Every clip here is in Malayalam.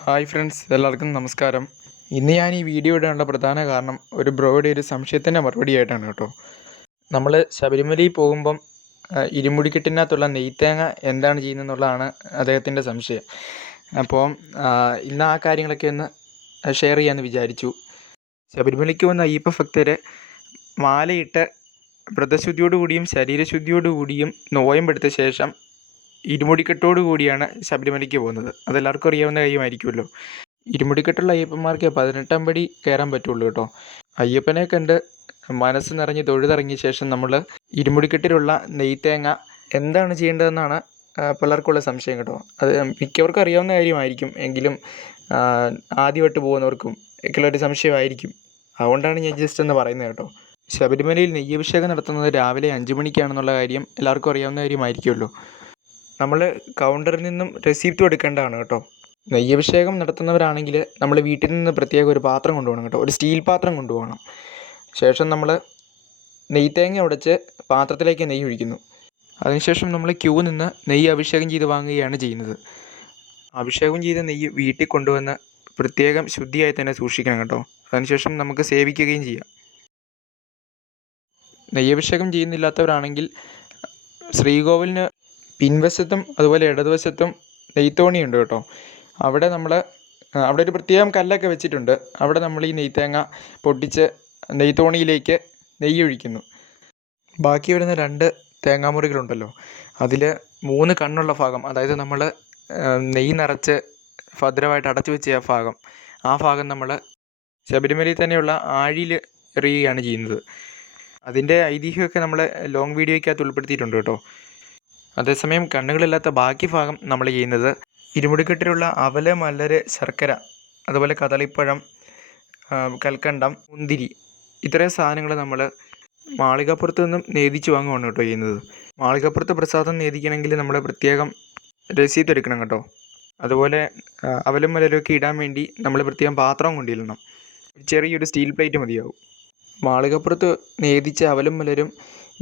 ഹായ് ഫ്രണ്ട്സ്, എല്ലാവർക്കും നമസ്കാരം. ഇന്ന് ഞാൻ ഈ വീഡിയോ ഇടാനുള്ള പ്രധാന കാരണം ഒരു ബ്രോയുടെ ഒരു സംശയത്തിൻ്റെ മറുപടിയായിട്ടാണ് കേട്ടോ. നമ്മൾ ശബരിമലയിൽ പോകുമ്പം ഇരുമുടിക്കെട്ടിനകത്തുള്ള നെയ്ത്തേങ്ങ എന്താണ് ചെയ്യുന്നതെന്നുള്ളതാണ് അദ്ദേഹത്തിൻ്റെ സംശയം. അപ്പോൾ ഇന്ന് ആ കാര്യങ്ങളൊക്കെ ഒന്ന് ഷെയർ ചെയ്യാമെന്ന് വിചാരിച്ചു. ശബരിമലയ്ക്ക് വന്ന അയ്യപ്പ ഭക്തർ മാലയിട്ട് വ്രതശുദ്ധിയോടുകൂടിയും ശരീരശുദ്ധിയോടുകൂടിയും നോയമ്പെടുത്ത ശേഷം ഇരുമുടിക്കെട്ടോടു കൂടിയാണ് ശബരിമലയ്ക്ക് പോകുന്നത്. അതെല്ലാവർക്കും അറിയാവുന്ന കാര്യമായിരിക്കുമല്ലോ. ഇരുമുടിക്കെട്ടുള്ള അയ്യപ്പന്മാർക്ക് 18-ാം പടി കയറാൻ പറ്റുള്ളൂ കേട്ടോ. അയ്യപ്പനെ കണ്ട് മനസ്സ് നിറഞ്ഞ് തൊഴുതിറങ്ങിയ ശേഷം നമ്മൾ ഇരുമുടിക്കെട്ടിലുള്ള നെയ്ത്തേങ്ങ എന്താണ് ചെയ്യേണ്ടതെന്നാണ് പലർക്കുള്ള സംശയം കേട്ടോ. അത് മിക്കവർക്കും അറിയാവുന്ന കാര്യമായിരിക്കും, എങ്കിലും ആദ്യമായിട്ട് പോകുന്നവർക്കും ഒക്കെയുള്ളൊരു സംശയമായിരിക്കും. അതുകൊണ്ടാണ് ഞാൻ ജസ്റ്റ് ഒന്ന് പറയുന്നത് കേട്ടോ. ശബരിമലയിൽ നെയ്യഭിഷേകം നടത്തുന്നത് രാവിലെ 5 മണിക്കാണെന്നുള്ള കാര്യം എല്ലാവർക്കും അറിയാവുന്ന കാര്യമായിരിക്കുമല്ലോ. നമ്മൾ കൗണ്ടറിൽ നിന്നും റെസിപ്റ്റും എടുക്കേണ്ടതാണ് കേട്ടോ. നെയ്യഭിഷേകം നടത്തുന്നവരാണെങ്കിൽ നമ്മൾ വീട്ടിൽ നിന്ന് പ്രത്യേകം ഒരു പാത്രം കൊണ്ടുപോകണം കേട്ടോ. ഒരു സ്റ്റീൽ പാത്രം കൊണ്ടുപോകണം. ശേഷം നമ്മൾ നെയ്ത്തേങ്ങ ഉടച്ച് പാത്രത്തിലേക്ക് നെയ്യ് ഒഴിക്കുന്നു. അതിനുശേഷം നമ്മൾ ക്യൂ നിന്ന് നെയ്യ് അഭിഷേകം ചെയ്ത് വാങ്ങുകയാണ് ചെയ്യുന്നത്. അഭിഷേകം ചെയ്ത നെയ്യ് വീട്ടിൽ കൊണ്ടുവന്ന് പ്രത്യേകം ശുദ്ധിയായി തന്നെ സൂക്ഷിക്കണം കേട്ടോ. അതിനുശേഷം നമുക്ക് സേവിക്കുകയും ചെയ്യാം. നെയ്യഭിഷേകം ചെയ്യുന്നില്ലാത്തവരാണെങ്കിൽ ശ്രീകോവിലിന് പിൻവശത്തും അതുപോലെ ഇടതുവശത്തും നെയ്ത്തോണിയുണ്ട് കേട്ടോ. അവിടെ ഒരു പ്രത്യേകം കല്ലൊക്കെ വെച്ചിട്ടുണ്ട്. അവിടെ നമ്മൾ ഈ നെയ്ത്തേങ്ങ പൊട്ടിച്ച് നെയ്ത്തോണിയിലേക്ക് നെയ്യ് ഒഴിക്കുന്നു. ബാക്കി വരുന്ന 2 തേങ്ങാമുറികളുണ്ടല്ലോ, അതിൽ 3 കണ്ണുള്ള ഭാഗം, അതായത് നമ്മൾ നെയ്യ് നിറച്ച് ഭദ്രമായിട്ട് അടച്ചു വെച്ച ആ ഭാഗം നമ്മൾ ശബരിമലയിൽ തന്നെയുള്ള ആഴിയിൽ എറിയുകയാണ് ചെയ്യുന്നത്. അതിൻ്റെ ഐതിഹ്യമൊക്കെ നമ്മൾ ലോങ് വീഡിയോയ്ക്കകത്ത് ഉൾപ്പെടുത്തിയിട്ടുണ്ട് കേട്ടോ. അതേസമയം കണ്ണുകളില്ലാത്ത ബാക്കി ഭാഗം നമ്മൾ ചെയ്യുന്നത് ഇരുമുടിക്കെട്ടിലുള്ള അവല്, മലര്, ശർക്കര, അതുപോലെ കദളിപ്പഴം, കൽക്കണ്ടം, മുന്തിരി, ഇത്രയും സാധനങ്ങൾ നമ്മൾ മാളികപ്പുറത്ത് നിന്നും നേദിച്ച് വാങ്ങുകയാണ് കേട്ടോ ചെയ്യുന്നത്. മാളികപ്പുറത്ത് പ്രസാദം നേദിക്കണമെങ്കിൽ നമ്മൾ പ്രത്യേകം രസീത് എടുക്കണം കേട്ടോ. അതുപോലെ അവലും മലരൊക്കെ ഇടാൻ വേണ്ടി നമ്മൾ പ്രത്യേകം പാത്രം കൊണ്ടിടണം. ചെറിയൊരു സ്റ്റീൽ പ്ലേറ്റ് മതിയാവും. മാളികപ്പുറത്ത് നേദിച്ച അവലും മലരും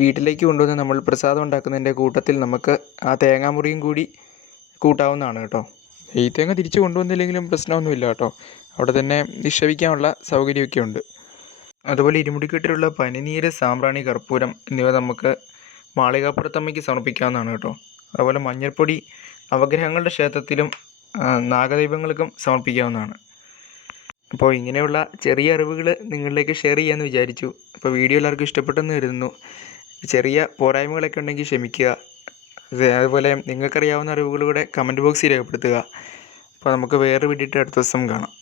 വീട്ടിലേക്ക് കൊണ്ടുവന്ന് നമ്മൾ പ്രസാദം ഉണ്ടാക്കുന്നതിൻ്റെ കൂട്ടത്തിൽ നമുക്ക് ആ തേങ്ങാമുറിയും കൂടി കൂട്ടാവുന്നതാണ് കേട്ടോ. ഈ തേങ്ങ തിരിച്ച് കൊണ്ടുവന്നില്ലെങ്കിലും പ്രശ്നമൊന്നുമില്ല കേട്ടോ. അവിടെ തന്നെ നിക്ഷേപിക്കാനുള്ള സൗകര്യമൊക്കെ ഉണ്ട്. അതുപോലെ ഇരുമുടിക്കെട്ടിലുള്ള പനിനീര്, സാമ്പ്രാണി, കർപ്പൂരം എന്നിവ നമുക്ക് മാളികാപ്പുറത്തമ്മയ്ക്ക് സമർപ്പിക്കാവുന്നതാണ് കേട്ടോ. അതുപോലെ മഞ്ഞൾപ്പൊടി നവഗ്രഹങ്ങളുടെ ക്ഷേത്രത്തിലും നാഗദൈവങ്ങൾക്കും സമർപ്പിക്കാവുന്നതാണ്. അപ്പോൾ ഇങ്ങനെയുള്ള ചെറിയ അറിവുകൾ നിങ്ങളിലേക്ക് ഷെയർ ചെയ്യാമെന്ന് വിചാരിച്ചു. അപ്പോൾ വീഡിയോ എല്ലാവർക്കും ഇഷ്ടപ്പെട്ടെന്ന് കരുതുന്നു. ചെറിയ പോരായ്മകളൊക്കെ ഉണ്ടെങ്കിൽ ക്ഷമിക്കുക. അതുപോലെ നിങ്ങൾക്കറിയാവുന്ന അറിവുകൾ കൂടെ കമൻറ്റ് ബോക്സിൽ രേഖപ്പെടുത്തുക. അപ്പോൾ നമുക്ക് വേറെ വീഡിയോ അടുത്ത ദിവസം കാണാം.